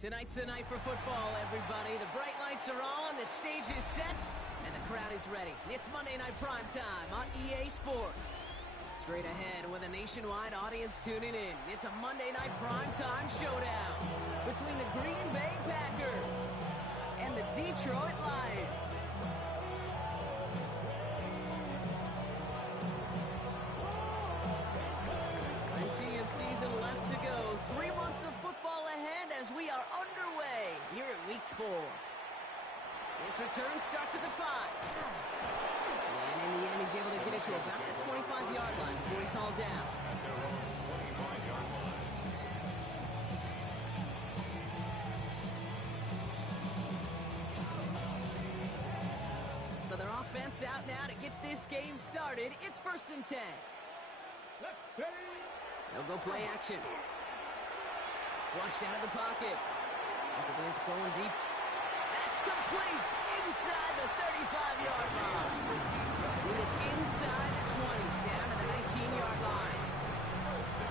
Tonight's the night for football, everybody. The bright lights are on, the stage is set, and the crowd is ready. It's Monday Night Primetime on EA Sports. Straight ahead with a nationwide audience tuning in, it's a Monday Night Primetime showdown between the Green Bay Packers and the Detroit Lions. Plenty of season left to go. 3 months of football ahead as we are underway here at Week 4. His return starts at the 5. And in the end, he's able to get it to about the 25-yard line before he's hauled down. So their offense out now to get this game started. It's 1st and 10. They'll go play action. Flushed out of the pocket. Look at this going deep. That's complete inside the 35-yard line. It is inside the 20, down to the 19-yard line.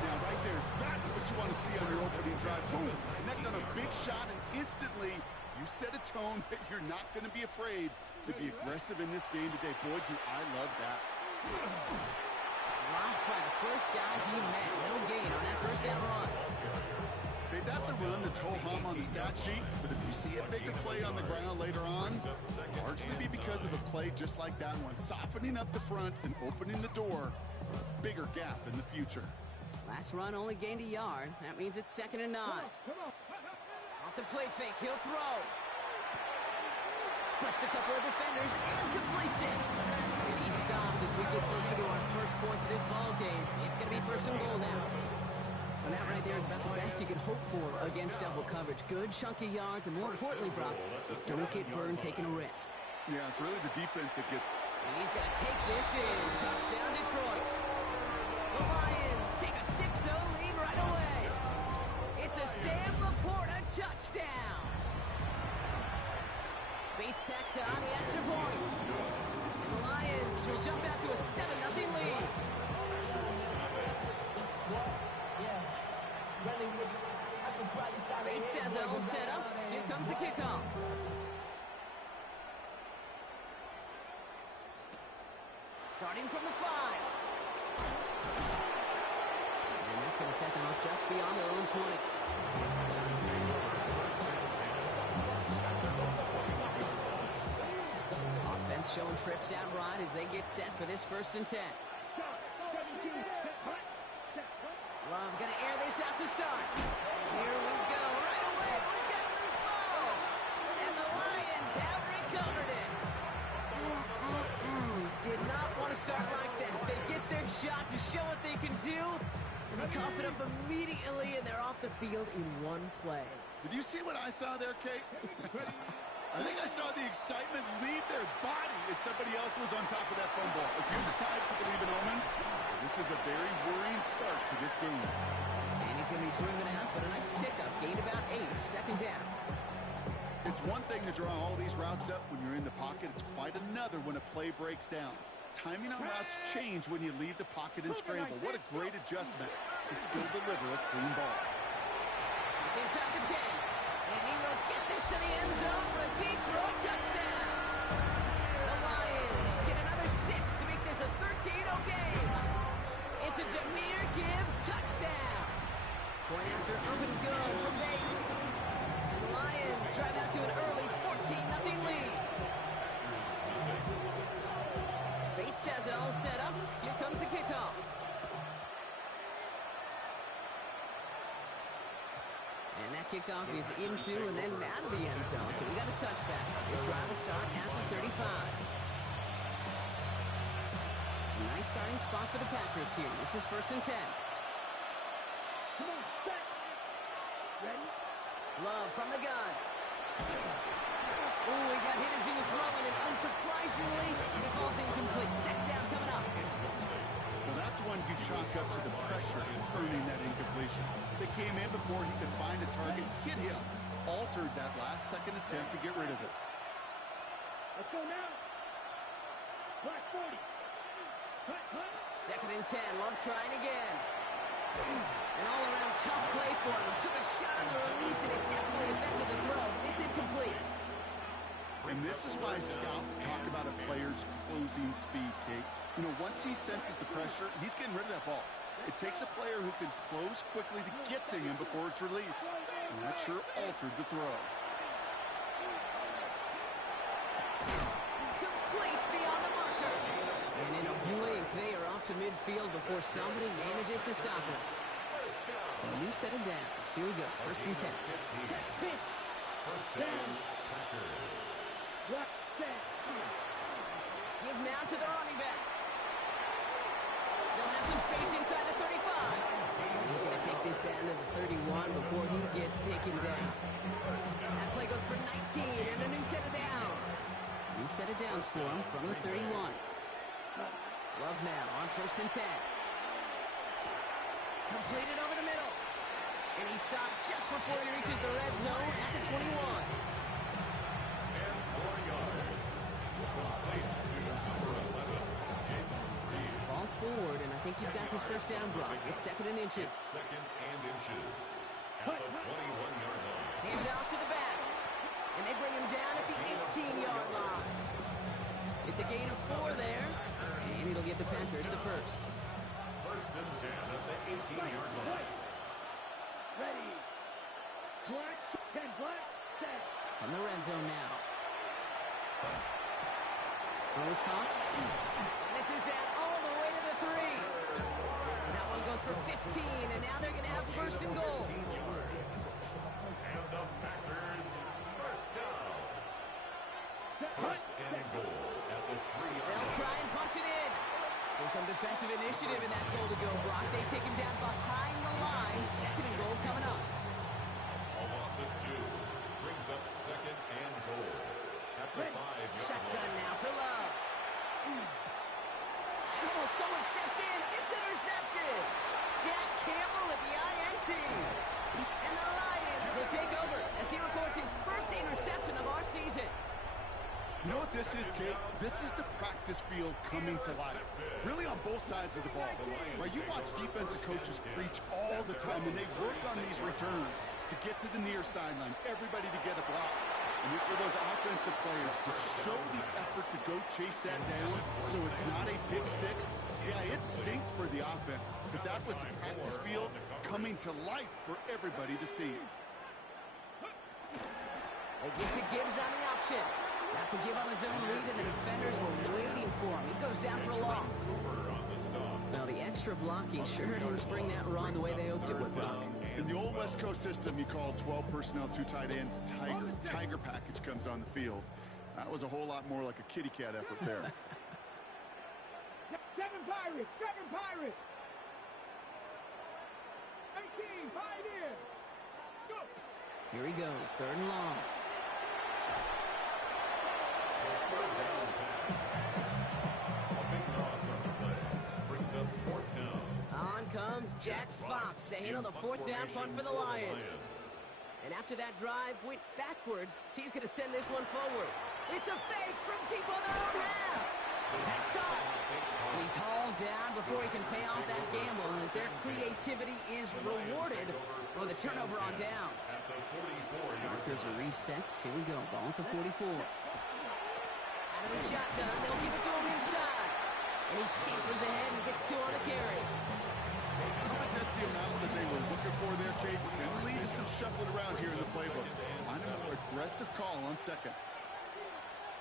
Now, right there, that's what you want to see on your opening drive. Boom! Connect on a big shot, and instantly you set a tone that you're not going to be afraid to be aggressive in this game today. Boy, do I love that. Dropped by the first guy he met. No gain on that first down run. Okay, that's a run that's ho-hum on the stat sheet, but if you see a bigger play on the ground later on, largely be because of a play just like that one, softening up the front and opening the door for a bigger gap in the future. Last run only gained a yard. That means it's 2nd and 9. Off the play fake, he'll throw. Splits a couple of defenders and completes it. And he stopped as we get closer to our first points of this ball game. It's going to be 1st and goal now. And that right there is about the best you can hope for against double coverage. Good chunky yards, and more importantly, Brock, don't get burned taking a risk. Yeah, it's really the defense that gets... And he's going to take this in. Touchdown, Detroit. The Lions take a 6-0 lead right away. It's a Sam Laporta touchdown. Bates tacks on the extra point. And the Lions will jump out to a 7-0 lead. Bates has it all set up. Here comes the kickoff. Starting from the 5. And that's going to set them up just beyond their own 20. Offense showing trips out right as they get set for this 1st and 10. Love going to air this out to start. Here we go. Right away, we've got a loose ball. And the Lions have recovered it. Did not want to start like that. They get their shot to show what they can do. And they cough it up immediately, and they're off the field in one play. Did you see what I saw there, Kate? I think I saw the excitement leave their body as somebody else was on top of that phone ball. If you're the type to believe in omens, this is a very worrying start to this game. And he's going to be driven out, but a nice pickup. Gained about 8, 2nd down. It's one thing to draw all these routes up when you're in the pocket. It's quite another when a play breaks down. Timing on routes change when you leave the pocket and scramble. What a great adjustment to still deliver a clean ball. It's inside the 10. And he will get this to the end zone for a Detroit touchdown. The Lions get another 6 to make this a 13-0 game. It's a Jahmyr Gibbs touchdown. Point after up and good for Bates. And the Lions drive out to an early 14-0 lead. Bates has it all set up. Here comes the kickoff. And that kickoff is into and then out of the end zone. So we got a touchback. This drive will start at the 35. A nice starting spot for the Packers here. This is 1st and 10. Love from the gun. Ooh, he got hit as he was throwing, and unsurprisingly, he falls incomplete. 2nd down coming up. Well, that's one you chalk up to the pressure earning that incompletion. They came in before he could find a target, hit him, altered that last-second attempt to get rid of it. Let's go now. Black 40. 2nd and 10. Love trying again. An all-around tough play for him. Took a shot on the release, and it definitely affected the throw. It's incomplete. And this is why scouts talk about a player's closing speed, Kate. You know, once he senses the pressure, he's getting rid of that ball. It takes a player who can close quickly to get to him before it's released. And that sure altered the throw. Complete beyond the marker. And in a blink, they are off to midfield before somebody manages to stop him. So a new set of downs. Here we go. First and 10. First down, Packers. Give now to the running back. Still has some space inside the 35. And he's going to take this down to the 31 before he gets taken down. That play goes for 19 and a new set of downs. New set of downs for him from the 31. Love now on first and 10. Completed over the middle. And he stopped just before he reaches the red zone at the 21. 10 more yards. Complete to number 11, Jaden Reed. Fall forward, and I think you've got this first down, Brock. It's second and inches. Second and inches. At the 21-yard line. Hands out to the back. And they bring him down at the 18-yard line. It's a gain of 4 there. And it'll give the Packers the first. First and 10 at the 18-yard line. Ready. Black, 10, black, set. From the red zone now. Throws caught. And this is down all the way to the 3. That one goes for 15, and now they're going to have first and goal. 15 yards. And the Packers first down. First and goal at the 3-yard They'll line. try and punch it in. So some defensive initiative in that goal to go, Brock. They take him down behind the line. Second and goal coming up. A loss of 2 brings up second and goal at the 5-yard Shotgun line. now for Love. And almost someone stepped in. It's intercepted. Jack Campbell at the INT. And the Lions will take over as he records his first interception of our season. You know what this is, Kate? This is the practice field coming to life. Really on both sides of the ball. Right, you watch defensive coaches preach all the time, and they work on these returns to get to the near sideline, everybody to get a block. And for those offensive players to show the effort to go chase that down so it's not a pick six, yeah, it stinks for the offense. But that was the practice field coming to life for everybody to see. They get to Gibbs on the option. Got the give on his own read, and the defenders were waiting for him. He goes down for a loss. Well, the extra blocking sure didn't spring that run the way they hoped it would, Brock. In the old West Coast system, you call 12 personnel, 2 tight ends, Tiger. Tiger package comes on the field. That was a whole lot more like a kitty cat effort there. 7 Pirates, 7 Pirates. 18, Pioneers. Go. Here he goes, third and long. Third down pass. A big loss on the play. Brings up fourth down. On comes Jack Fox to handle the fourth down punt for the Lions. And after that drive went backwards, he's going to send this one forward. It's a fake from deep on their own half. That's caught. And he's hauled down before he can pay off that gamble as their creativity is rewarded with a turnover on downs. At the 44-yard Markers are reset. Here we go. Ball at the 44. Out of the shotgun, they'll give it to him inside. And he scampers ahead and gets 2 on the carry. I don't think that's the amount that they were looking for there, Kate. And lead to some shuffling around here in the playbook. Find a more aggressive call on second.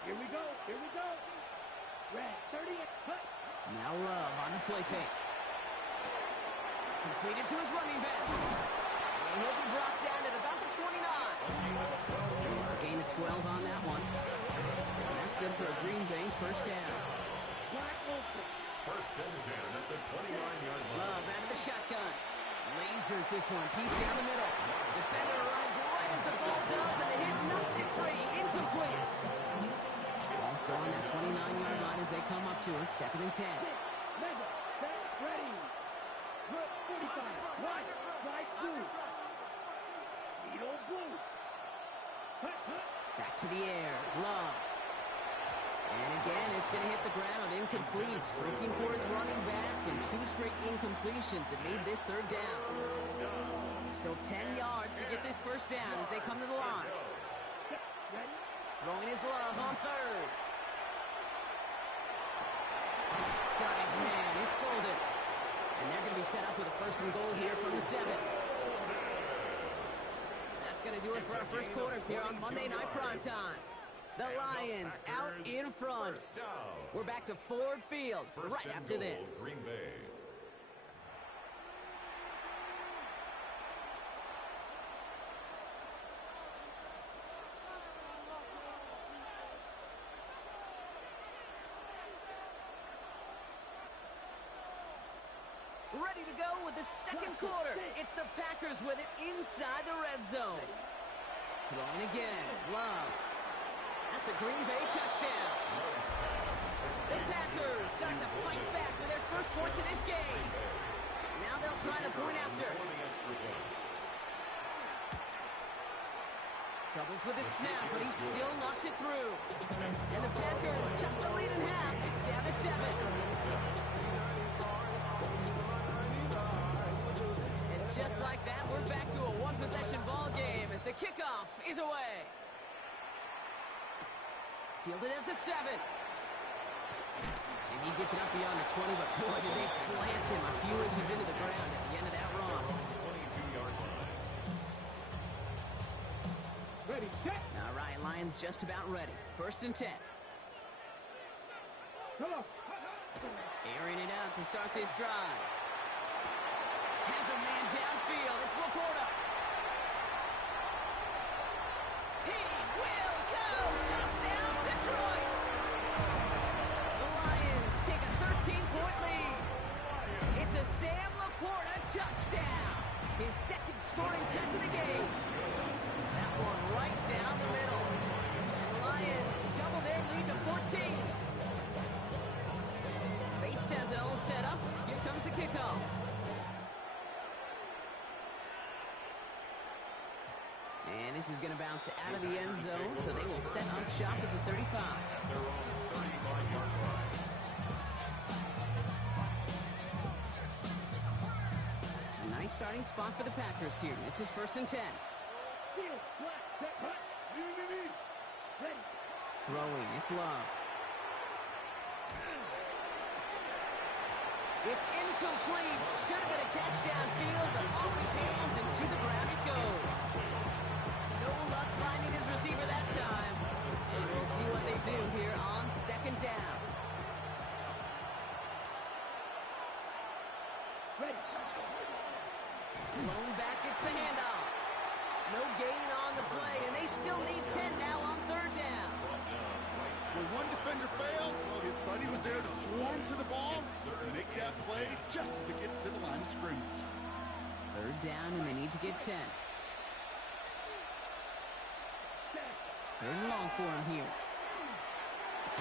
Here we go, here we go. Red, 30, cut. Now Love on the play fake. Completed to his running back. And he'll be brought down at about the 29. And it's a gain of 12 on that one. And that's good for a Green Bay first down. Black open. First and 10 at the 29-yard line. Love out of the shotgun. Lasers this one deep down the middle. Defender arrives right as the ball does, and the hit knocks it free. Incomplete. Ball still on that 29-yard line as they come up to it. Second and 10. Mega, set, ready. Look, 45, white, right, blue. Needle blue. Cut, cut. Back to the air. Love. And again, it's going to hit the ground. Incomplete. Looking for his running back, and 2 straight incompletions have made this third down. Still 10 yards to get this first down as they come to the line. Throwing his love on third. Got his man. It's Golden. And they're going to be set up with a first and goal here from the 7. That's going to do it for our first quarter here on Monday Night Primetime. The Lions out in front. We're back to Ford Field right after this. Green Bay. Ready to go with the second quarter. It's the Packers with it inside the red zone. Throwing again. Love. That's a Green Bay touchdown. The Packers start to fight back with their first points of this game. Now they'll try the point after. Troubles with the snap, but he still knocks it through. And the Packers cut the lead in half. It's down to 7. And just like that, we're back to a one-possession ball game as the kickoff is away. Fielded at the 7. And he gets it up beyond the 20, but boy, did they plant him a few inches into the ground at the end of that run. 22-yard line. Ready, set. All right, Lions just about ready. First and 10. Come on. Airing it out to start this drive. Has a man downfield. It's Laporta. He will go. Touchdown, Detroit. The Lions take a 13-point lead. It's a Sam Laporta touchdown. His second scoring catch of the game. That one right down the middle. And the Lions double their lead to 14. Bates has it all set up. Here comes the kickoff. And this is going to bounce out of the end zone, so they will set up shop at the 35. At their own 35-yard line. A nice starting spot for the Packers here. This is first and 10. Ready. Throwing, it's Love. It's incomplete. Should have been a catch downfield, but off his hands and to the ground it goes. No luck finding his receiver that time. And we'll see what they do here on second down. Ready. Blown back gets the handoff. No gain on the play, and they still need 10 now on third down. When one defender failed, well, his buddy was there to swarm to the ball and make that play just as it gets to the line of scrimmage. Third down, and they need to get 10. Third and long for him here.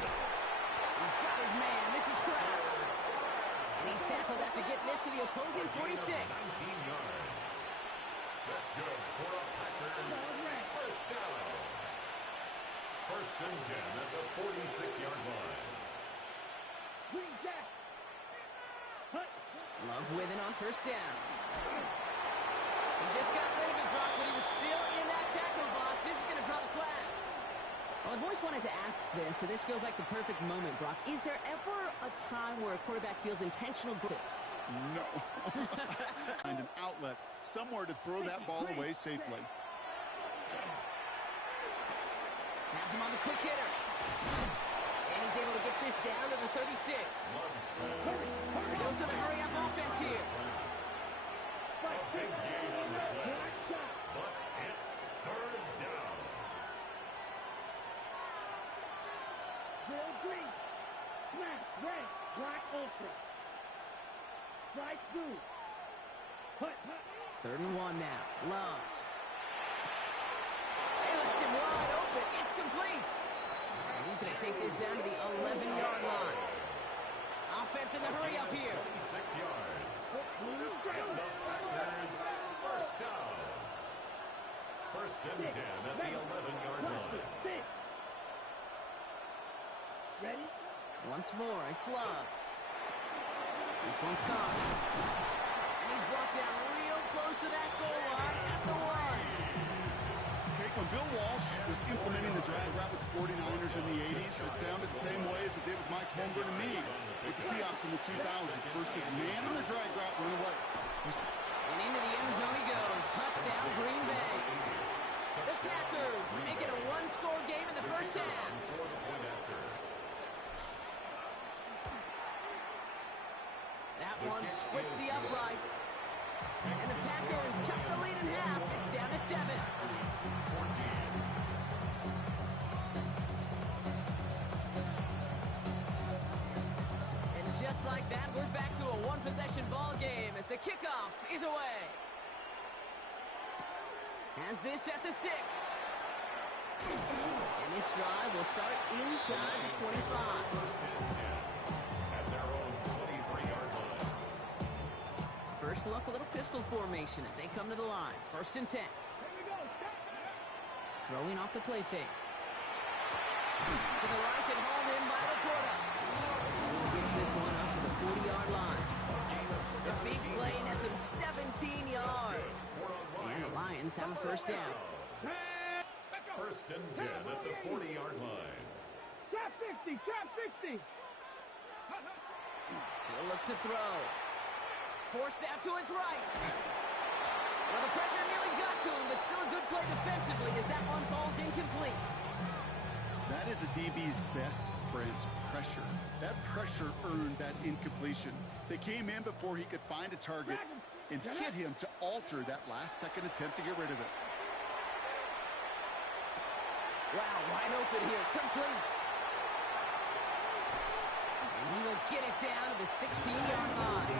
He's got his man. This is Kraft. And he's tackled after getting this to the opposing 46. 19 yards. That's good for a Packers first down. First and 10 at the 46-yard line. Green Jack. Hut. Love with it on first down. He just got rid of it, Brock, but he was still in that tackle box. This is going to draw the flag. Well, I've always wanted to ask this, so this feels like the perfect moment, Brock. Is there ever a time where a quarterback feels intentional growth? No. Find an outlet, somewhere to throw that ball away safely. Has him on the quick hitter. And he's able to get this down to the 36. He goes to the hurry-up offense here. A big gain on the play, but it's third down. Drill green. Smash. Red. Black ultra. Strike blue. Hut. Third and 1 now. Love. They left him wide open. It's complete. And he's going to take this down to the 11-yard line. Offense in the hurry-up here. 26 yards. And the Packers first down. First and 10 at the 11-yard line. Ready? Once more, it's Love. This one's caught. And he's brought down real close to that goal line at the 1. Okay, when Bill Walsh was implementing the drag route with the 49ers in the 80s, it sounded the same way as it did with Mike Holmgren and me with the Seahawks in the 2000s versus man on the drag route, run away. And into the end zone he goes. Touchdown, Green Bay. The Packers make it a one-score game in the first half. That one splits the uprights. And the Packers cut the lead in half. It's down to 7. And just like that, we're back to a one-possession ball game as the kickoff is away. Has this at the 6. And this drive will start inside the 25. First look, a little pistol formation as they come to the line. 1st and 10. Throwing off the play fake. To the right and hauled in by Laporta. And he gets this one up to the 40-yard line. The big play nets him 17 yards. And the Lions have a first down. 1st and 10 at the 40-yard line. Trap 60, trap 60. He'll look to throw. Forced out to his right. Well, the pressure nearly got to him, but still a good play defensively as that one falls incomplete. That is a DB's best friend, pressure. That pressure earned that incompletion. They came in before he could find a target and hit him to alter that last-second attempt to get rid of it. Wow, wide open here, complete. And he will get it down to the 16-yard line.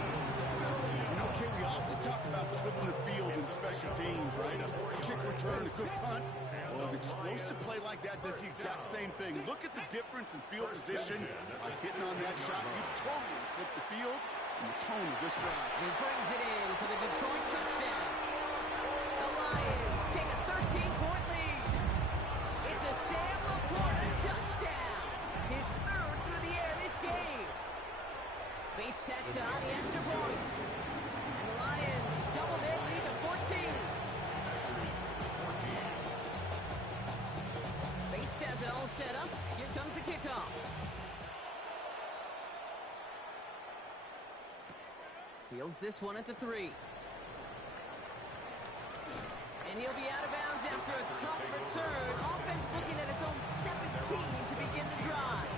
Okay, we often talk about flipping the field in special teams, right? A kick return, a good punt. Well, an explosive play like that does the exact same thing. Look at the difference in field position. By hitting on that shot, you've totally flipped the field and the tone of this drive. And he brings it in for the Detroit touchdown. The Lions take a 13-point lead. It's a Sam Laporta touchdown. His 3rd through the air this game. Bates tacks on the extra point. And the Lions double their lead to 14. Bates has it all set up. Here comes the kickoff. Fields this one at the 3. And he'll be out of bounds after a tough return. Offense looking at its own 17 to begin the drive.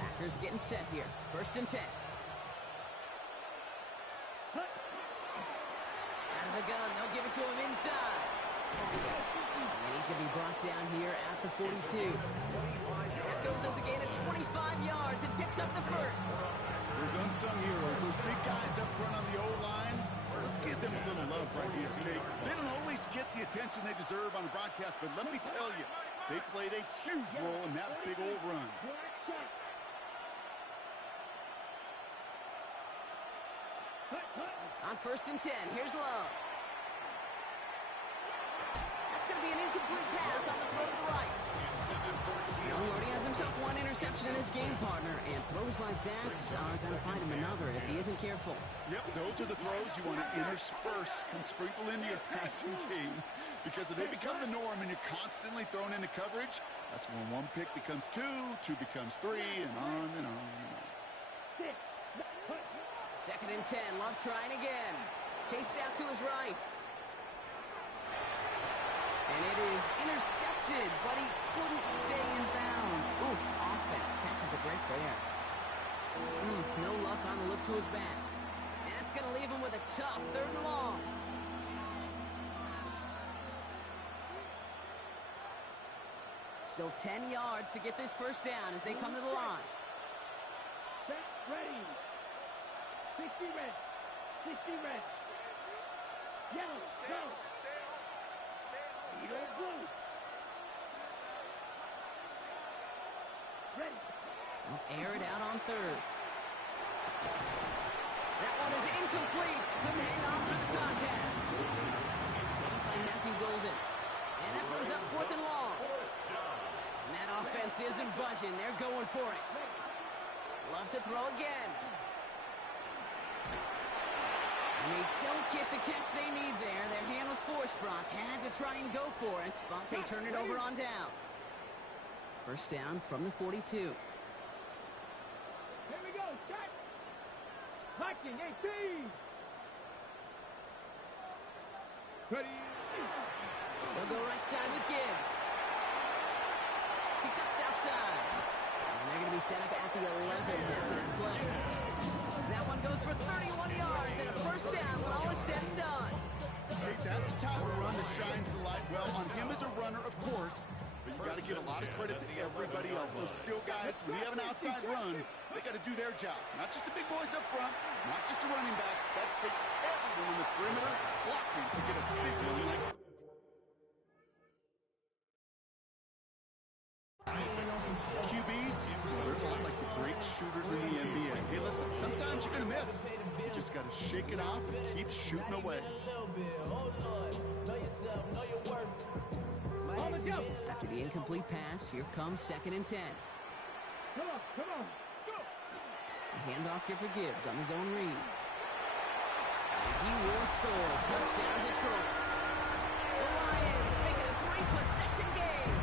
Packers getting set here. 1st and 10. Out of the gun, they'll give it to him inside. And he's going to be brought down here at the 42. That goes as a gain of 25 yards and picks up the 1st. Those unsung heroes, those big guys up front on the O-line, let's give them a little love right here, okay? They don't always get the attention they deserve on the broadcast, but let me tell you, they played a huge role in that big old run. On 1st and 10, here's Love. That's going to be an incomplete pass on the throw to the right. He already has himself one interception in his game, partner, and throws like that are going to find him another if he isn't careful. Yep, those are the throws you want to intersperse and sprinkle into your passing game, because if they become the norm and you're constantly thrown into coverage, that's when one pick becomes 2, 2 becomes 3, and on and on and on. 2nd and 10, Love trying again. Chased out to his right. And it is intercepted, but he couldn't stay in bounds. Ooh, offense catches a break there. No luck on the look to his back. And that's going to leave him with a tough 3rd and long. Still 10 yards to get this first down as they come to the line. Set, ready. 60 red. 60 red. Yellow, go. Yellow, blue. Ready. They'll air it out on 3rd. That one is incomplete. Couldn't hang on through the contact. 25 golden. And that brings up 4th and long. And that offense isn't budging. They're going for it. Loves to throw again. And they don't get the catch they need there. Their hand was forced, Brock. Had to try and go for it, but they turn it over on downs. First down from the 42. Here we go, start. Marching, 18. Ready. They'll go right side with Gibbs. He cuts outside. And they're going to be set up at the 11 after that play. That one goes for 31 yards and a first down when all is said and done. Hey, that's the type of run that shines the light well on him as a runner, of course. But you got to give a lot of credit to everybody else. Those skill guys, when you have an outside run, they got to do their job. Not just the big boys up front, not just the running backs. That takes everyone in the perimeter blocking to get a big run like that. QBs, they're a lot like the great shooters in the NBA. Hey, listen, sometimes you're going to miss. You just got to shake it off and keep shooting away. After the incomplete pass, here comes 2nd and 10. Come on, come on. Go. The handoff here for Gibbs on his own read. And he will score. Touchdown, Detroit. The Lions make it a 3-possession game.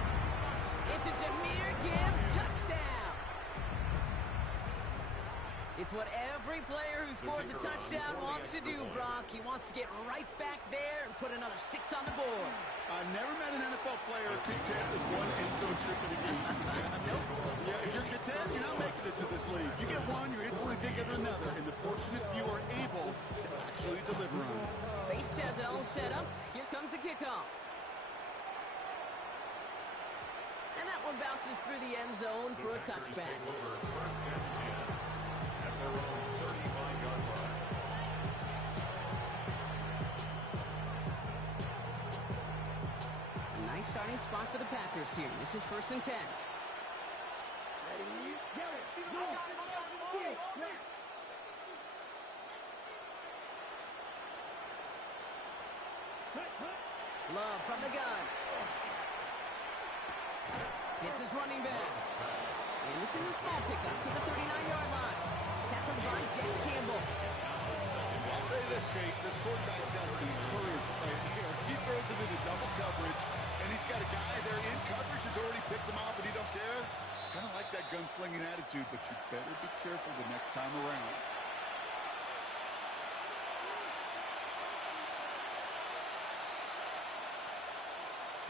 It's a Jahmyr Gibbs touchdown. It's what every player who scores a touchdown wants to do, Brock. He wants to get right back there and put another 6 on the board. I've never met an NFL player content with one end zone trip in a game. Nope. Yeah, if you're content, you're not making it to this league. You get one, you're instantly thinking of another, and the fortunate few are able to actually deliver on it. Bates has it all set up. Here comes the kickoff. And that one bounces through the end zone for a touchback. First and 10 at their own 35-yard line. A nice starting spot for the Packers here. This is 1st and 10. Ready. Get it. Go. Love from the gun. Hits his running back. And this is a small pickup to the 39-yard line. Tackled by Jack Campbell. I'll say this, Kate. This quarterback's got some courage right here. He throws him into double coverage, and he's got a guy there in coverage who's already picked him off, and he don't care. Kind of like that gunslinging attitude, but you better be careful the next time around.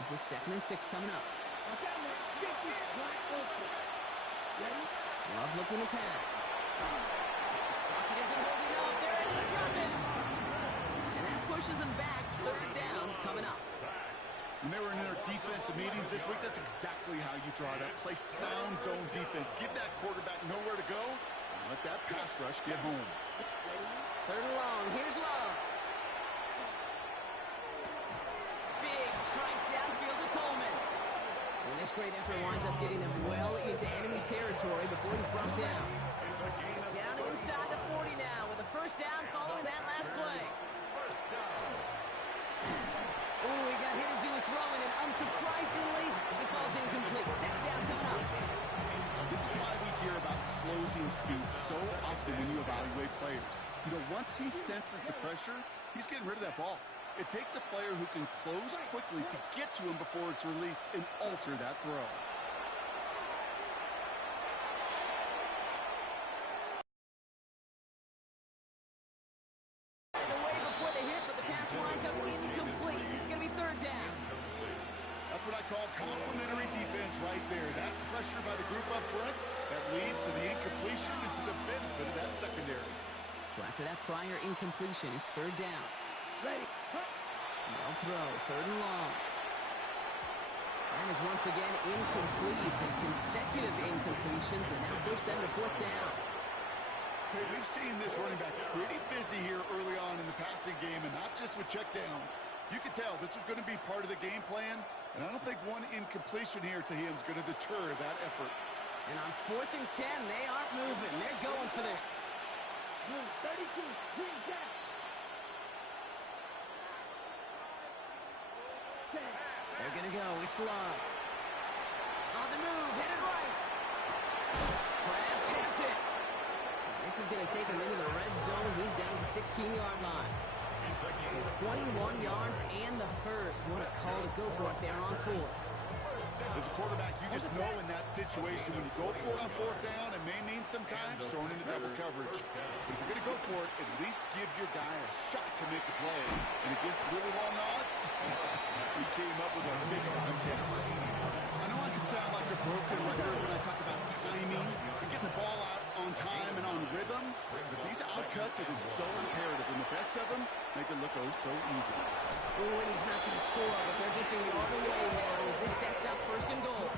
This is 2nd and 6 coming up. Love looking to pass. Pocket isn't holding up. They're able to drop it. And that pushes them back. 3rd down coming up. When they were in their defensive meetings this week, that's exactly how you draw it up. Play sound zone defense. Give that quarterback nowhere to go, and let that pass rush get home. 3rd and long. Here's Love. Big strike downfield to Coleman. And this great effort winds up getting them well into enemy territory before he's brought down. Down inside the 40 now with a first down following that last play. First down. Oh, he got hit as he was throwing, and unsurprisingly, he falls incomplete. 2nd down coming up. This is why we hear about closing speed so often when you evaluate players. You know, once he senses the pressure, he's getting rid of that ball. It takes a player who can close quickly to get to him before it's released and alter that throw. Away before the hit, but the pass winds up incomplete. It's going to be 3rd down. That's what I call complementary defense right there. That pressure by the group up front, that leads to the incompletion and to the benefit of that secondary. So after that prior incompletion, it's 3rd down. Ready. They'll throw. 3rd and long. That is once again incomplete, and consecutive incompletions have now pushed them to 4th down. Okay, we've seen this running back pretty busy here early on in the passing game, and not just with checkdowns. You could tell this was going to be part of the game plan, and I don't think one incompletion here to him is going to deter that effort. And on 4th and 10, they aren't moving. They're going for this. 32, green jack. gonna go. It's Love. On the move, headed right. Kraft has it. This is gonna take him into the red zone. He's down at the 16-yard line. So 21 yards and the first. What a call to go for it there on 4. As a quarterback, you just know in that situation when you go for it on 4th down, it may mean sometimes throwing into double coverage. But if you're going to go for it, at least give your guy a shot to make a play. And against really long odds, he came up with a big-time catch. I know I can sound like a broken record when I talk about timing and getting the ball out on time and on rhythm, but these outcuts are just so imperative, and the best of them make it look oh so easy. Oh, and he's not going to score, but they're just a yard away now as this sets up 1st and goal.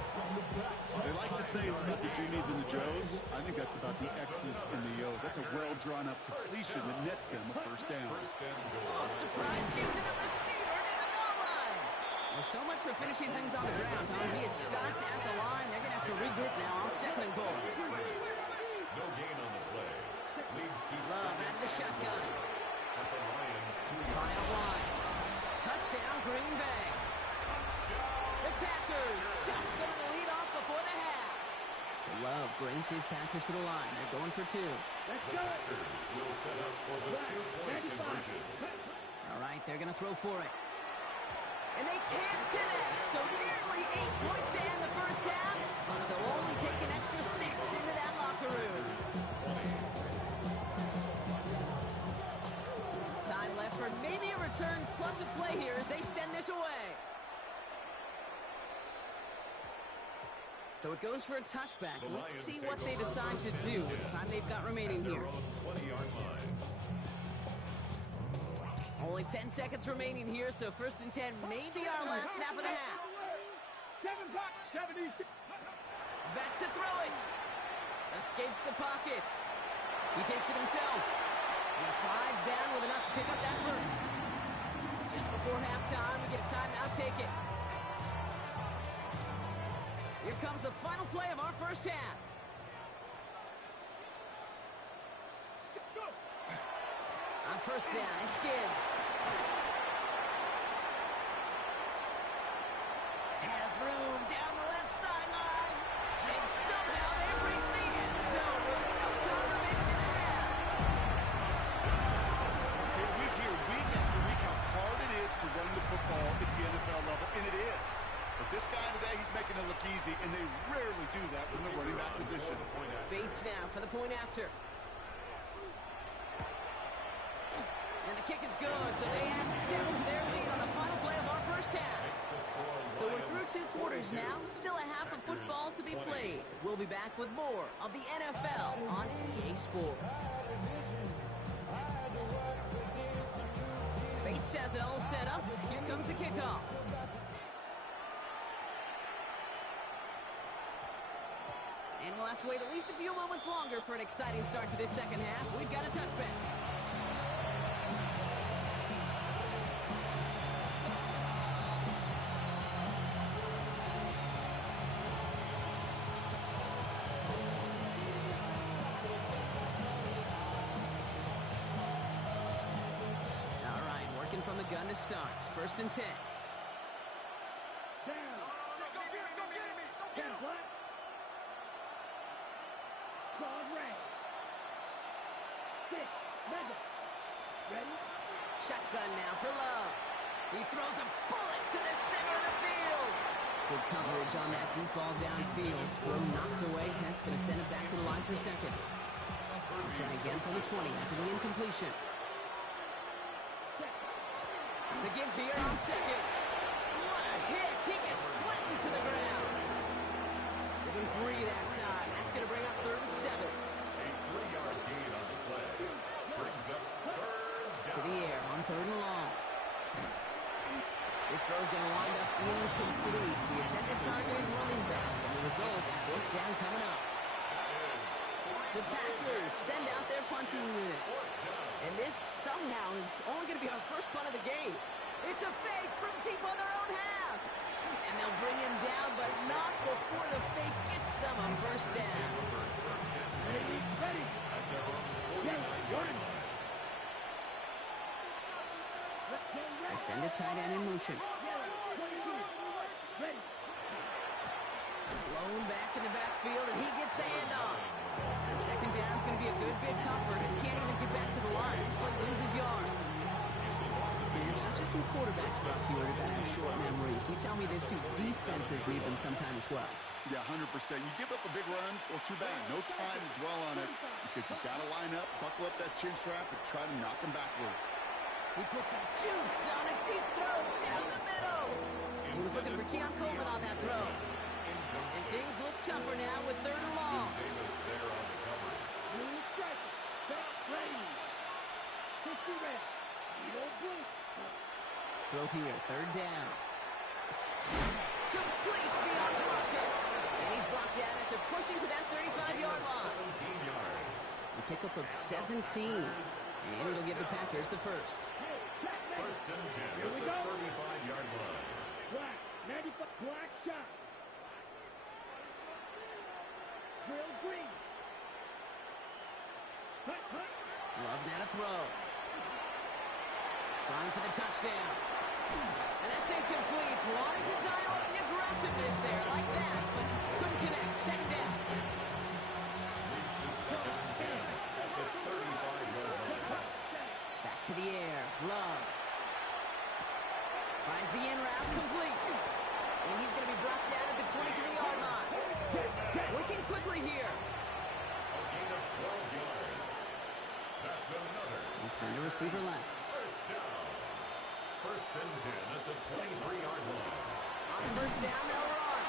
They like to say it's about the Jimmys and the Joes. I think that's about the X's and the O's. That's a well-drawn-up completion that nets them a 1st down. Oh, surprise give to the receiver near the goal line. Well, so much for finishing things on the ground, huh? He is stopped at the line. They're going to have to regroup now on 2nd and goal. No gain on the play. Leads to Love out of the shotgun. At the Lions 2 Caught out wide. Touchdown, Green Bay. The Packers chop some of the lead off before the half. So Love brings his Packers to the line. They're going for 2. Let's The go. Packers will set up for the 2-point conversion. All right, they're going to throw for it. And they can't connect, so nearly 8 points to end the first half. They'll only take an extra 6 into that locker room. Time left for maybe a return plus a play here as they send this away. So it goes for a touchback. Let's see what they decide to do with the time they've got remaining here. 20-yard line. Only 10 seconds remaining here, so 1st and 10 may be our last snap of the half. 76. Back to throw it. Escapes the pocket. He takes it himself. And he slides down with enough to pick up that first. Just before halftime, we get a timeout, take it. Here comes the final play of our first half. On 1st down, it's Gibbs. Has room down the left sideline. And somehow they reach the end zone with no time remaining in the half. Okay, we hear week after week how hard it is to run the football at the NFL level, and it is. But this guy today, he's making it look easy, and they rarely do that from the running back position. Bates now for the point after. And the kick is good, so they add 7 to their lead on the final play of our first half. So we're through 2 quarters now, still a half of football to be played. We'll be back with more of the NFL on EA Sports. Bates has it all set up. Here comes the kickoff. And we'll have to wait at least a few moments longer for an exciting start to this second half. We've got a touchback. From the gun to start. 1st and 10. Down. 10 flat. Guard red. 6. Mega. Ready? Shotgun now for Love. He throws a bullet to the center of the field. Good coverage on that deep ball downfield. Throw knocked away. That's going to send it back to the line for 2nd. We'll try again from the 20 after the incompletion. The give here on 2nd. What a hit. He gets flattened to the ground. Give him 3 that time. That's going to bring up 3rd and 7. A 3-yard gain on the play. Brings up 3rd down. To the air on 3rd and long. This throw is going to wind up incomplete. The intended target is running back. And the results, 4th down coming up. The Packers send out their punting unit. And this somehow is only going to be our first punt of the game. It's a fake from deep on their own half. And they'll bring him down, but not before the fake gets them a 1st down. Ready? Ready. At their own 49-yard line. They send a tight end in motion. Blown back in the backfield, and he gets the handoff. And second down's going to be a good bit tougher, and he can't even get back to the line. This play loses yards. And it's not just some quarterbacks, Brock Huard, that have short memories. You tell me this too. Defenses need them sometime as well. Yeah, 100%. You give up a big run, well, too bad. No time to dwell on it because you've got to line up, buckle up that chin strap, and try to knock him backwards. He puts some juice on a deep throw down the middle. He was looking for Keon Coleman on that throw. And things look tougher now with 3rd and long. Davis there on the cover. Blue striker. Stop playing. 50 red. Yellow blue. Throw here, 3rd down. Complete beyond the marker. And he's brought down after pushing to that 35-yard line. 17 yards. A pickup of 17. And it'll give the Packers the first. First and 10 at the 35-yard line. Black. 95. Black shot. Drill green. Hut, hut. Love now to throw. Trying for the touchdown. And that's incomplete. Wanted to dial up the aggressiveness there like that, but couldn't connect. Second down. Moves to second and 10 at the 35-yard line. Back to the air. Love. Finds the in route complete. And he's going to be brought down at the 23-yard line. Working quickly here. A gain of 12 yards. That's another. And send a receiver left. First down. First and 10 at the 23-yard line. On first down, they'll run.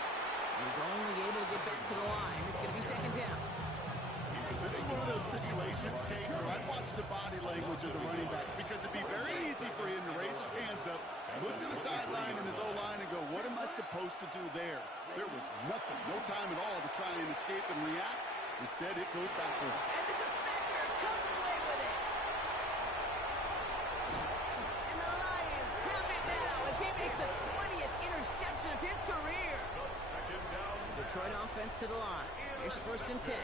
He's only able to get back to the line. It's going to be second down. This is one of those situations, Kate, where I'd watch the body language of the running back because it'd be very easy for him to raise his hands up, look to the sideline and his O-line and go, what am I supposed to do there? There was nothing, no time at all to try and escape and react. Instead, it goes backwards. And the defender comes away with it. And the Lions have it now as he makes the 20th interception of his career. The second down. Detroit offense to the line. Here's first and 10.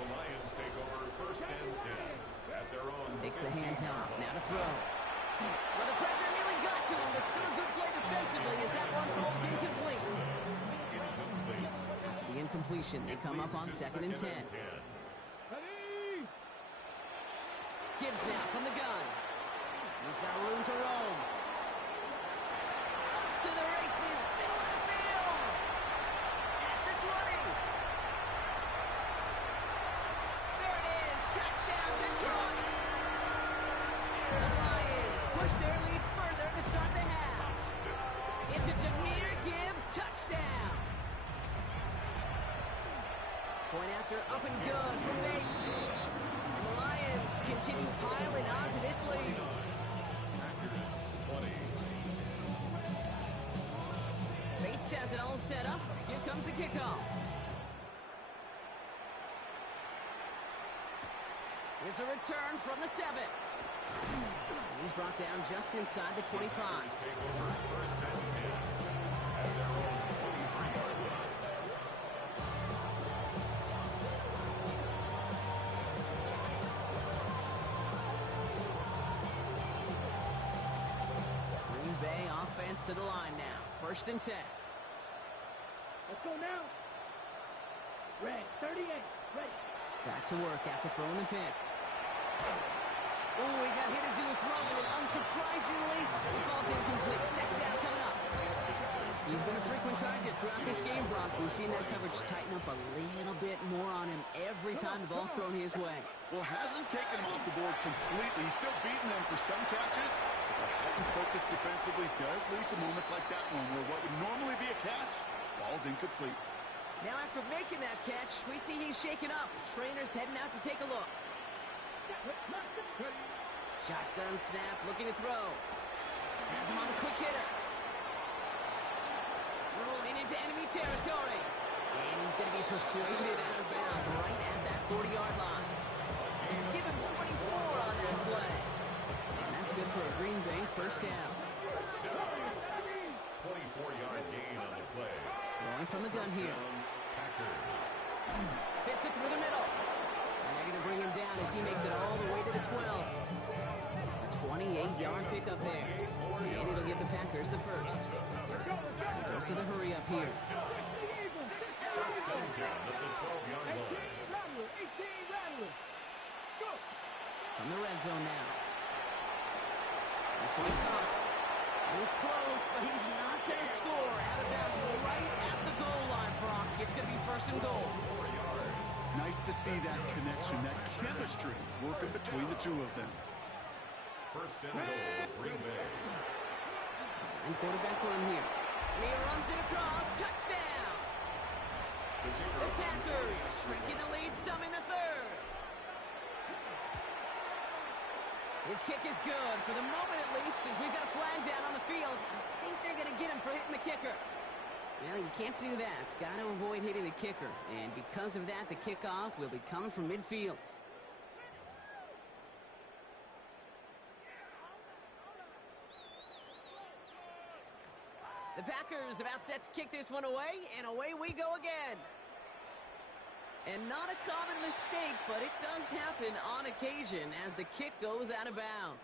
The Lions take over first and 10 at their own. Takes the handoff. Now to throw. Well, the pressure nearly got to him, but still a good play defensively as that one falls incomplete. Incomplete. After the incompletion, they come up on second and 10. Ready. Gibbs now from the gun. He's got room to roam. Up to the races, middle of the field. At the 20. There it is, touchdown Detroit. The Lions push their lead further to start the half. It's a Jahmyr Gibbs touchdown. Point after up and good from Bates. And the Lions continue piling onto this lead. Packers 20. Bates has it all set up. Here comes the kickoff. Here's a return from the 7. He's brought down just inside the 25. Take over first and 10 at their own 23-yard line. Green Bay offense to the line now. First and 10. Let's go now. Red. 38. Ready. Back to work after throwing the pick. Oh, he got hit as he was throwing it. Unsurprisingly, it falls incomplete. Second down coming up. He's been a frequent target throughout this game, Brock. We've seen that coverage tighten up a little bit more on him every time the ball's thrown his way. Well, hasn't taken him off the board completely. He's still beating them for some catches. But the heightened focus defensively does lead to moments like that one where what would normally be a catch falls incomplete. Now after making that catch, we see he's shaken up. Trainer's heading out to take a look. Shotgun snap, looking to throw. Has him on the quick hitter. Rolling into enemy territory. And he's going to be persuaded out of bounds right at that 40-yard line. Give him 24 on that play. And that's good for a Green Bay first down. 24-yard gain on the play. Throwing from the gun here. Packers. Fits it through the middle. And they're going to bring him down as he makes it all the way to the 12. A 28-yard pickup there. And it'll give the Packers the first. Dose of the hurry up here. red zone now. This one's caught. And it's close, but he's not going to score. Out of bounds right at the goal line, Brock. It's going to be first and goal. Nice to see that connection, that chemistry working between the two of them. First and goal, Green Bay. Sign quarterback run here. And he runs it across. Touchdown! The Packers shrinking the lead some in the third. His kick is good, for the moment at least, as we've got a flag down on the field. I think they're going to get him for hitting the kicker. Well, you can't do that. Got to avoid hitting the kicker. And because of that, the kickoff will be coming from midfield. The Packers about set to kick this one away, and away we go again. And not a common mistake, but it does happen on occasion as the kick goes out of bounds.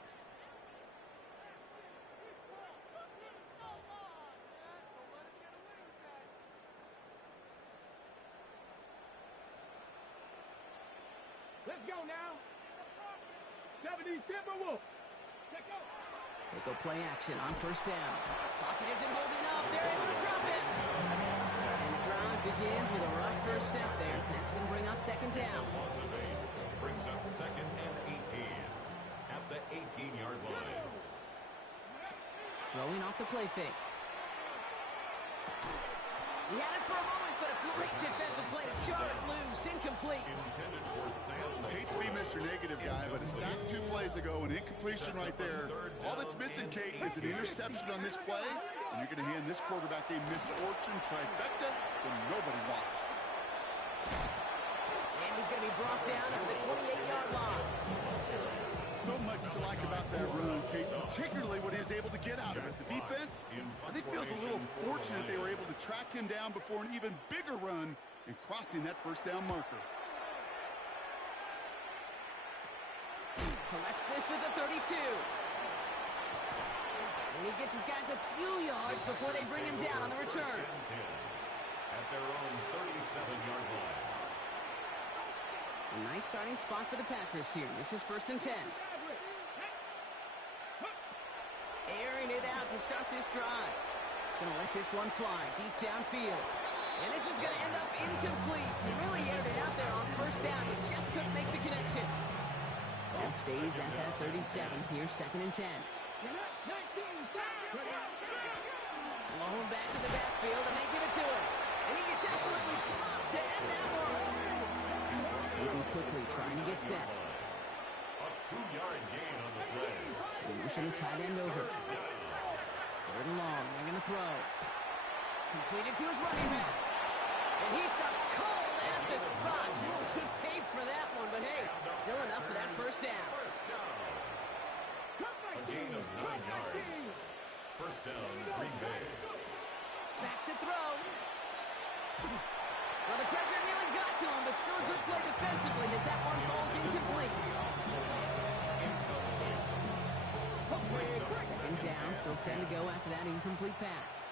Let's go now. 70 Timberwolves. Let's go. They go play action on first down. Pocket isn't holding up. They're able to drop it. And the drive begins with a rough first step there. That's going to bring up second down. Loss of 8 brings up second and 18 at the 18-yard line. Throwing off the play fake. He had it for a moment, but a great defensive play to jar it loose. Incomplete. Intended for Sam. I hate to be Mr. Negative guy, but a sack 2 plays ago, an incompletion right there. All that's missing, Kate, is an interception on this play, and you're going to hand this quarterback a misfortune trifecta that nobody wants. And he's going to be brought down over the 28-yard line. So much to like about that run, Kate, particularly what he was able to get out of it. The defense, I think, feels a little fortunate they were able to track him down before an even bigger run and crossing that first down marker. Collects this at the 32. And he gets his guys a few yards before they bring him down on the return. At their own 37-yard line. A nice starting spot for the Packers here. This is first and 10. Airing it out to start this drive. Gonna let this one fly deep downfield. And this is gonna end up incomplete. He really aired it out there on first down, but just couldn't make the connection. Ball stays at that 37 here, second and 10. Blown back to the backfield, and they give it to him. And he gets absolutely popped to end that one. Moving quickly, trying to get set. A 2-yard gain on the play. Motion the tight end over. Third and long, they're going to throw. Completed to his running back. And he stopped cold at the spot. He paid for that one, but hey, still enough for that first down. First down. A gain of 9 yards. First down, Green Bay. Back to throw. Well, the pressure nearly got to him, but still a good play defensively as that one falls incomplete. Second down, still 10 to go after that incomplete pass.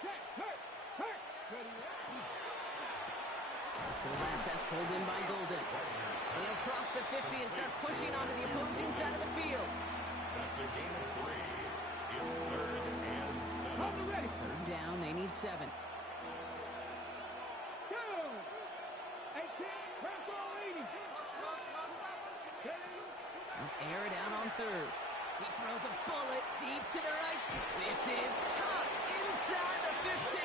To the left, that's pulled in by Golden. They'll cross the 50 and start pushing onto the opposing side of the field. That's a gain of 3. It's third and 7. Third down, they need 7. Air it out on third. He throws a bullet deep to the right. This is caught inside the 15.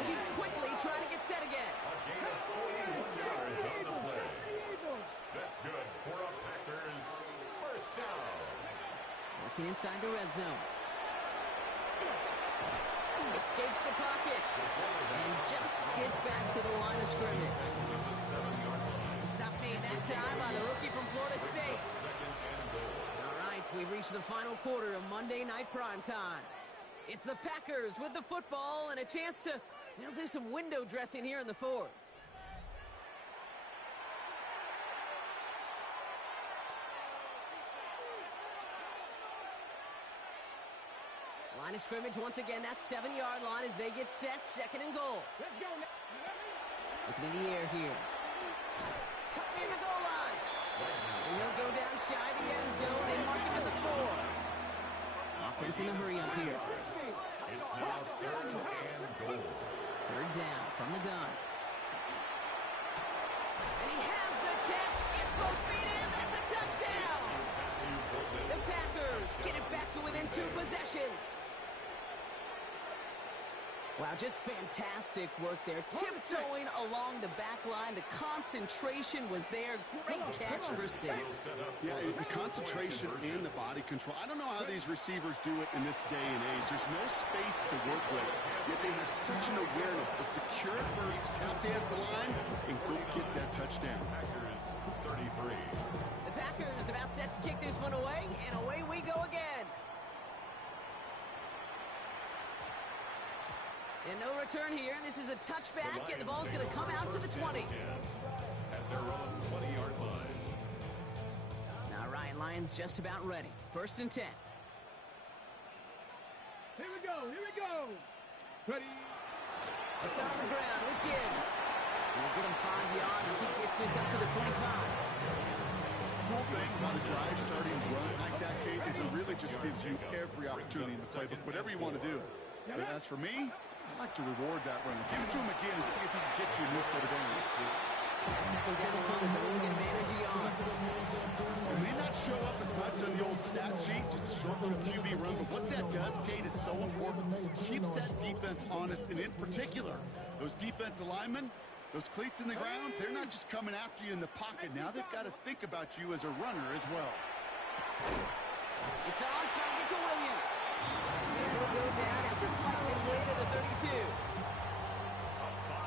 Moving quickly, trying to get set again. A gain of 41 yards on the play. That's good for a Packers first down. Working inside the red zone. Escapes the pocket. And just gets back to the line of scrimmage. Stop made that time by the rookie from Florida State. All right, we've reached the final quarter of Monday Night Primetime. It's the Packers with the football and a chance to, do some window dressing here in the fourth. Line of scrimmage once again, that 7-yard line as they get set, second and goal. Let's go. Looking in the air here. Cut near the goal line. And he'll go down shy of the end zone. They mark him at the 4. Offense in a hurry up here. It's now 3rd and goal. 3rd down from the gun. And he has the catch. Gets both feet in. That's a touchdown. The Packers get it back to within 2 possessions. Wow, just fantastic work there. Tiptoeing along the back line. The concentration was there. Great catch for 6. Yeah, the concentration and the body control. I don't know how these receivers do it in this day and age. There's no space to work with, yet they have such an awareness to secure it first, tap dance the line, and go get that touchdown. Packers 33. The Packers about set to kick this one away, and away we go again. And no return here. This is a touchback, and the ball's going to come out to the 20. At their own 20-yard line. All right, Lions just about ready. 1st and 10. Here we go. Here we go. Ready. Let's start on the ground with Gibbs. We'll get him 5 yards as he gets this up to the 25. The whole thing about a drive starting run like that, Kate, is it really just gives you every opportunity in the playbook, whatever you want to do. But as for me, I'd like to reward that run. Give it to him again and see if he can get you a new set of downs. That 2nd down punt is only going to manage a yard. It may not show up as much on the old stat sheet, just a short little QB run, but what that does, Kate, is so important. It keeps that defense honest, and in particular, those defensive linemen, those cleats in the ground, they're not just coming after you in the pocket. Now they've got to think about you as a runner as well. It's on target to Williams. And he'll go down after fighting his way to the 32.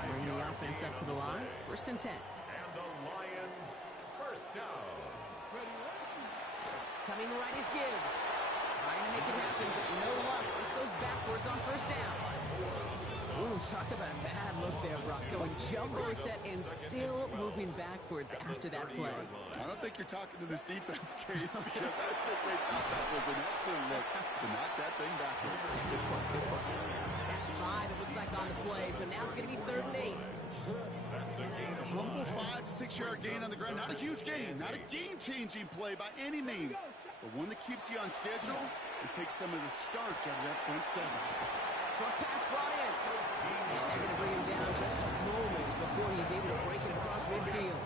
Bringing the offense up to the line. 1st and 10. And the Lions 1st down. Coming right is Gibbs. Trying to make it happen, but no luck. This goes backwards on 1st down. Ooh, talk about a bad look there, Brock. Going jumbo set and still moving backwards after that play. I don't think you're talking to this defense, Kate, because I think they thought that was an excellent look to knock that thing backwards. Good point, good point. That's 5, it looks like, on the play, so now it's going to be 3rd and 8. That's a gain of Humble 5 to 6 yard gain on the ground. Not a huge gain, not a game-changing play by any means, but one that keeps you on schedule and takes some of the starch out of that front 7. Short pass brought in. And they're going to bring him down just a moment before he's able to break it across midfield.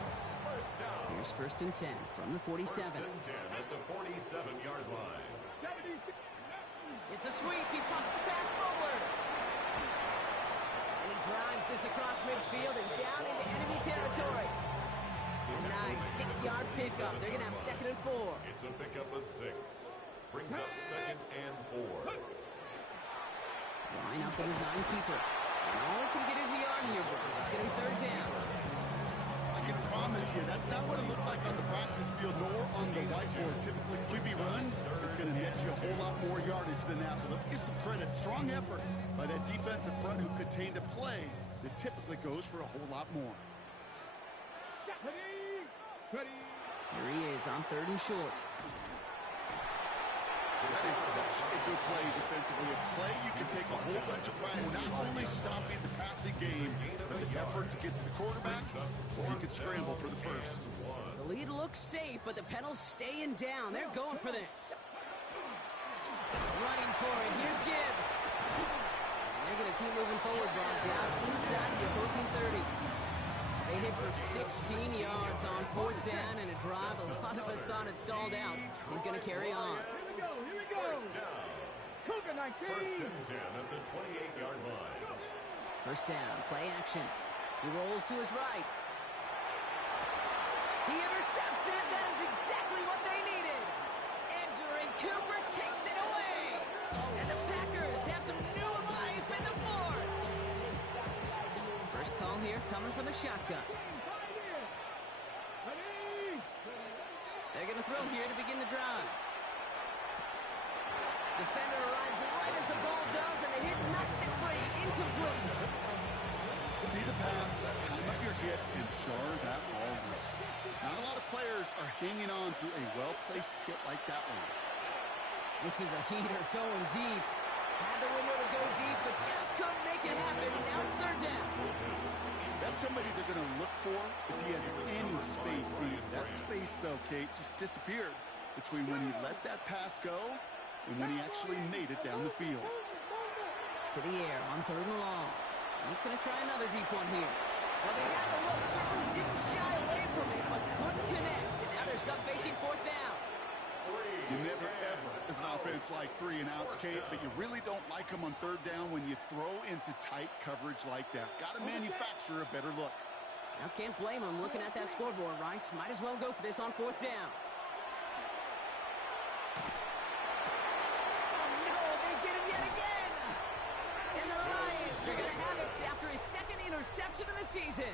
Here's 1st and 10 from the 47. 1st and 10 at the 47-yard line. It's a sweep. He pumps the pass forward. And he drives this across midfield and down into enemy territory. A nice 6-yard pickup. They're going to have 2nd and 4. It's a pickup of 6. Brings up 2nd and 4. Line up the design keeper. And all he can get is a yard here, bro. It's going to be 3rd down. I can promise you, that's not what it looked like on the practice field nor on the whiteboard. Typically, QB run is going to net you a whole lot more yardage than that. But let's give some credit. Strong effort by that defensive front who contained a play that typically goes for a whole lot more. Here he is on 3rd and short. That is such a good play defensively. A play you can take a whole bunch of pride in, not only stopping the passing game, but the effort to get to the quarterback, or you can scramble for the 1st. The lead looks safe, but the Penals staying down. They're going for this. Running for it. Here's Gibbs. And they're going to keep moving forward, Brock, down inside the opposing 30. They hit for 16 yards on 4th down and a drive. A lot of us thought it stalled out. He's going to carry on. Here we go. 1st down. Cougar 19. 1st and 10 at the 28-yard line. 1st down, play action. He rolls to his right. He intercepts it. That is exactly what they needed. Edgerrin Cooper takes it away. And the Packers have some new life in the 4th. First call here coming from the shotgun. They're going to throw here to begin the drive. Defender arrives right as the ball does, and the hit knocks it free. Incomplete. See the pass, time up your hit, and jar that ball loose. Not a lot of players are hanging on through a well-placed hit like that one. This is a heater going deep. Had the window to go deep, but just couldn't make it happen. Now it's 3rd down. That's somebody they're going to look for if he has any space, Steve. That space, though, Kate, just disappeared between when he let that pass go and when he actually made it down the field. To the air on 3rd and long. He's going to try another deep one here. Well, they had the look, certainly didn't shy away from it, but couldn't connect. And now they're stuck facing 4th down. You never, ever, as an offense, like 3 and outs, Kate, but you really don't like them on 3rd down when you throw into tight coverage like that. Got to manufacture a better look. Now, can't blame him looking at that scoreboard, right? Might as well go for this on 4th down. Oh, no, they get him yet again. And the Lions are going to have it after his 2nd interception of the season.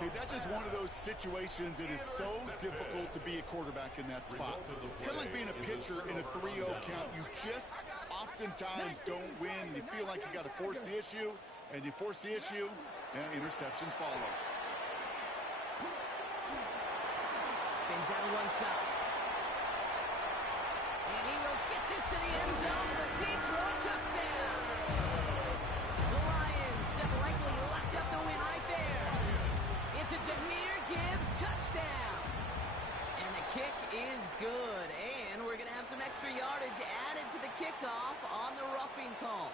Okay, that's just one of those situations that is so difficult to be a quarterback in that spot. It's kind of like being a pitcher in a 3-0 count. You just oftentimes don't win. You feel like you got to force the issue, and you force the issue, and interceptions follow. Spins out of one side. And he will get this to the end zone for a deep throw touchdown. The Lions have likely locked up the win right there. It's a Jahmyr Gibbs touchdown. And the kick is good. And we're going to have some extra yardage added to the kickoff on the roughing call.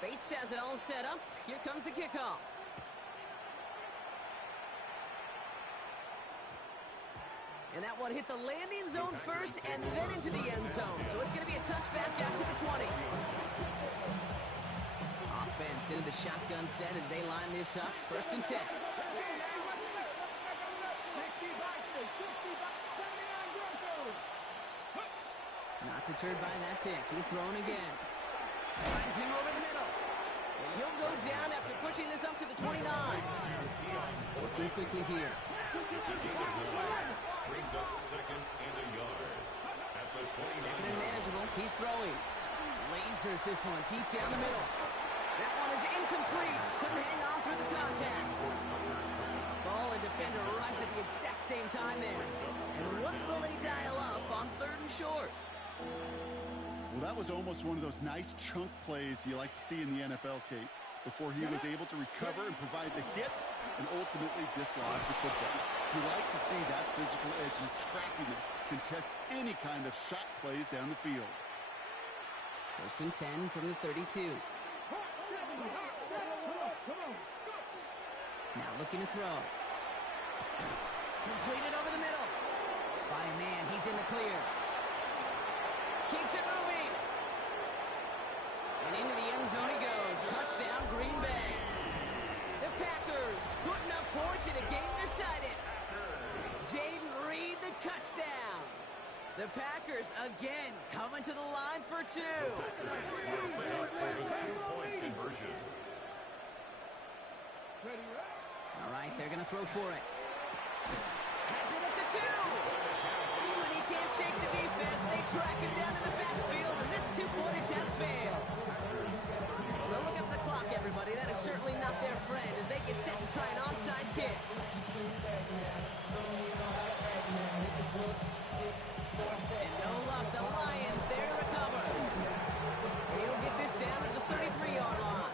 Bates has it all set up. Here comes the kickoff. And that one hit the landing zone first and then into the end zone. So it's going to be a touchback out to the 20. Offense into the shotgun set as they line this up. 1st and 10. Not deterred by that pick. He's throwing again. Finds him over the middle. And he'll go down after pushing this up to the 29. Working quickly here. Brings up 2nd and a yard. At the 29. 2nd and manageable. He's throwing. Lasers this one deep down the middle. That one is incomplete. Couldn't hang on through the contact. Ball and defender right at the exact same time there. And what will they dial up on 3rd and short? Well, that was almost one of those nice chunk plays you like to see in the NFL, Kate, before he was able to recover and provide the hit and ultimately dislodge the football. You like to see that physical edge and scrappiness to contest any kind of shot plays down the field. 1st and 10 from the 32. Now looking to throw. Completed over the middle. By a man, he's in the clear. Keeps it moving. And into the end zone he goes. Touchdown, Green Bay. The Packers putting up points in a game decided. Jaden Reed, the touchdown. The Packers again coming to the line for 2. We're set up for the 2-point conversion. All right, they're going to throw for it. Has it at the 2. Ooh, and he can't shake the defense. They track him down in the backfield, and this 2-point attempt fails. Well, look up the clock, everybody. That is certainly not their friend as they get set to try an onside kick. And no luck, the Lions there to recover. He'll get this down at the 33-yard line.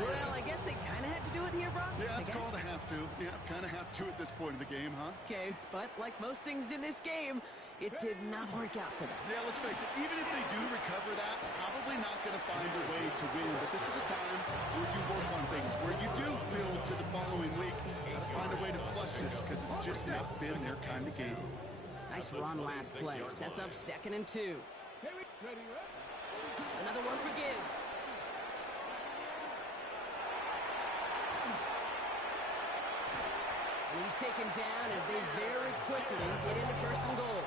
Well, I guess they kind of had to do it here, Brock. Yeah, it's called a have to. Yeah, kind of have to at this point in the game, huh? Okay, but like most things in this game, it did not work out for them. Yeah, let's face it, even if they do recover that, probably not going to find a way to win. But this is a time where you work on things, where you do build to the following week. Got to find a way to flush this because it's just not been their kind of game. Nice run last play. Sets up 2nd and 2. Another one for Gibbs. And he's taken down as they very quickly get into 1st and goal.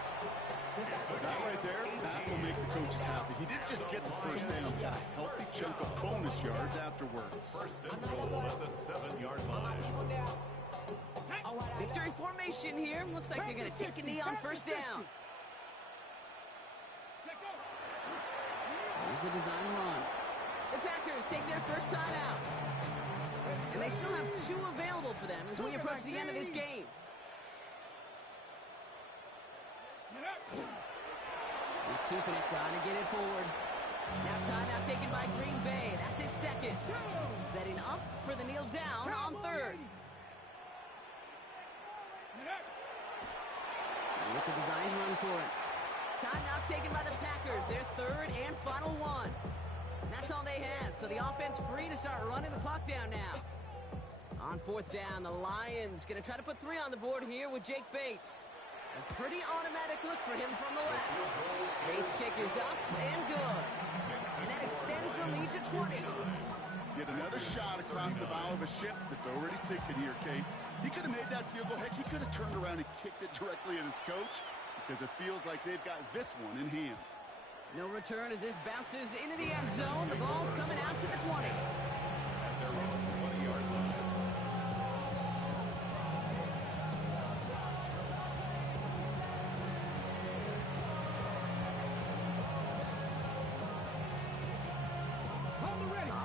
That right there, that will make the coaches happy. He didn't just get the 1st down, he got a healthy chunk of bonus yards afterwards. 1st and goal at the 7-yard line. Victory formation here. Looks like they're going to take a knee on 1st down. Here's a design run. The Packers take their first time out. And they still have 2 available for them as we approach the end of this game. He's keeping it, trying to get it forward. Now timeout taken by Green Bay. That's it 2nd. second. Setting up for the kneel down on third. And it's a designed run for it. Timeout taken by the Packers, their third and final one. And that's all they had, so the offense free to start running the clock down now. On fourth down, the Lions going to try to put 3 on the board here with Jake Bates. A pretty automatic look for him from the left. Bates kick is up and good. And that extends the lead to 20. Get another shot across the bow of a ship that's already sinking here, Kate. He could have made that field goal. Heck, he could have turned around and kicked it directly at his coach because it feels like they've got this one in hand. No return as this bounces into the end zone. The ball's coming out to the 20. At their own 20-yard line.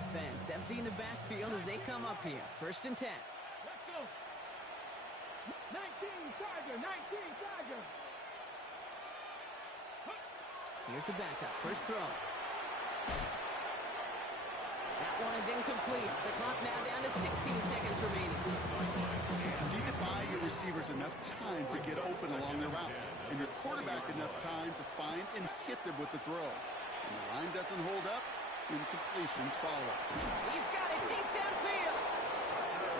Offense emptying the backfield as they come up here. First and 10. Let's go. 19 Charger, 19 Charger. Here's the backup. First throw. That one is incomplete. The clock now down to 16 seconds remaining. You need to buy your receivers enough time to get open along their route, and your quarterback enough time to find and hit them with the throw. When the line doesn't hold up, incompletions follow. He's got it deep downfield.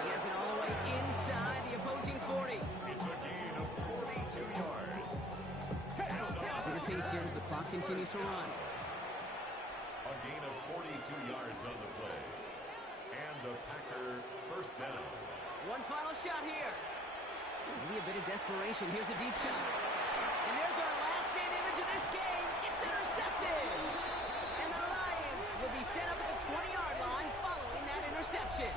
He has it all the way inside the opposing 40. It's a gain of 42 yards. Bigger pace here as the clock continues to run. A gain of 42 yards on the play. And the Packer first down. One final shot here. Maybe a bit of desperation. Here's a deep shot. And there's our last stand image of this game. It's intercepted. And the Lions will be set up at the 20-yard line following that interception.